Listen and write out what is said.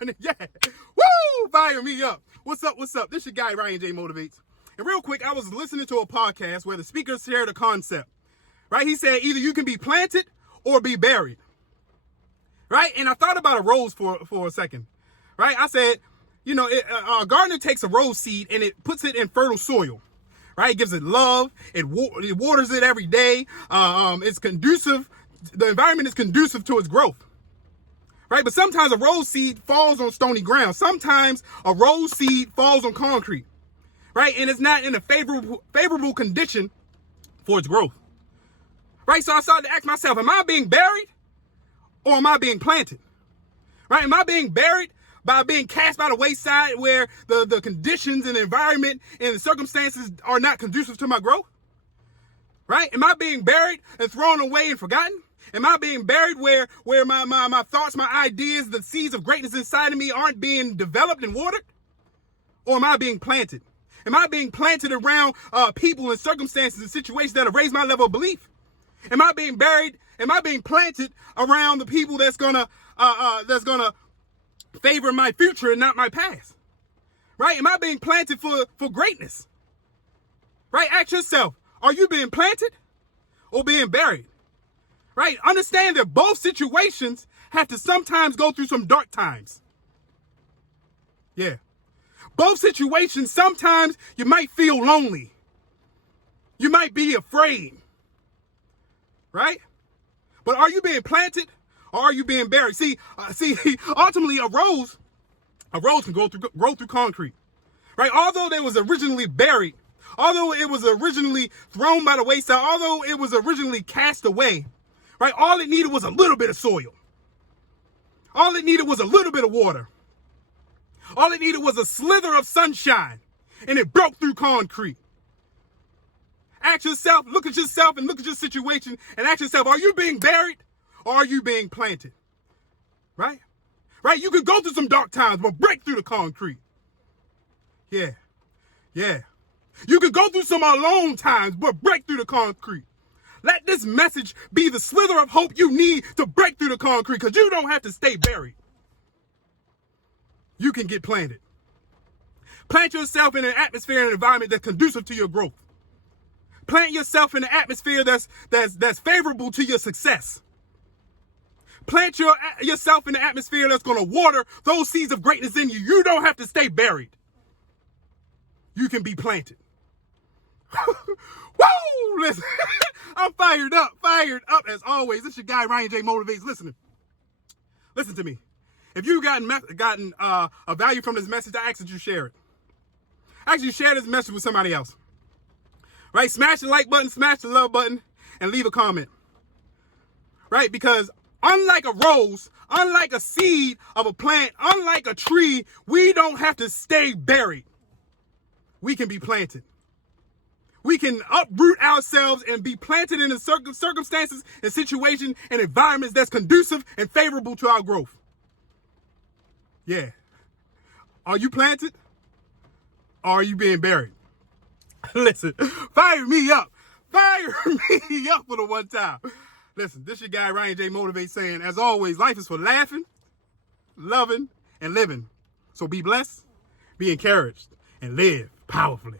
morning. Yeah. Woo! Fire me up. What's up? What's up? This your guy, Ryan J. Motivates. And real quick, I was listening to a podcast where the speaker shared a concept, right? He said either you can be planted or be buried, right? And I thought about a rose for a second, right? I said, a gardener takes a rose seed and it puts it in fertile soil, right? It gives it love. It waters it every day. It's conducive. The environment is conducive to its growth, right? But sometimes a rose seed falls on stony ground. Sometimes a rose seed falls on concrete, right? And it's not in a favorable condition for its growth, right? So I started to ask myself, am I being buried or am I being planted, right? Am I being buried by being cast by the wayside where the conditions and the environment and the circumstances are not conducive to my growth, right? Am I being buried and thrown away and forgotten? Am I being buried where my thoughts, my ideas, the seeds of greatness inside of me aren't being developed and watered? Or am I being planted? Am I being planted around people and circumstances and situations that have raised my level of belief? Am I being buried? Am I being planted around the people that's gonna favor my future and not my past? Right? Am I being planted for greatness? Right? Ask yourself, are you being planted or being buried? Right? Understand that both situations have to sometimes go through some dark times. Yeah. Both situations, sometimes you might feel lonely. You might be afraid. Right? But are you being planted or are you being buried? See, ultimately a rose can grow through concrete. Right? Although they was originally buried, although it was originally thrown by the wayside, although it was originally cast away, right? All it needed was a little bit of soil. All it needed was a little bit of water. All it needed was a slither of sunshine, and it broke through concrete. Ask yourself, look at yourself and look at your situation and ask yourself, are you being buried or are you being planted? Right? Right? You can go through some dark times, but break through the concrete. Yeah. Yeah. You can go through some alone times, but break through the concrete. Let this message be the slither of hope you need to break through the concrete, because you don't have to stay buried. You can get planted. Plant yourself in an atmosphere and an environment that's conducive to your growth. Plant yourself in an atmosphere that's favorable to your success. Plant yourself in an atmosphere that's going to water those seeds of greatness in you. You don't have to stay buried. You can be planted. Woo! Listen, I'm fired up as always. This your guy, Ryan J. Motivates. Listen to me. If you've gotten a value from this message, I ask that you share it. Actually, share this message with somebody else. Right? Smash the like button, smash the love button, and leave a comment. Right? Because unlike a rose, unlike a seed of a plant, unlike a tree, we don't have to stay buried. We can be planted. We can uproot ourselves and be planted in the circumstances and situations and environments that's conducive and favorable to our growth. Yeah. Are you planted? Or are you being buried? Listen, fire me up. Fire me up for the one time. Listen, this your guy, Ryan J. Motivate, saying, as always, life is for laughing, loving, and living. So be blessed, be encouraged, and live powerfully.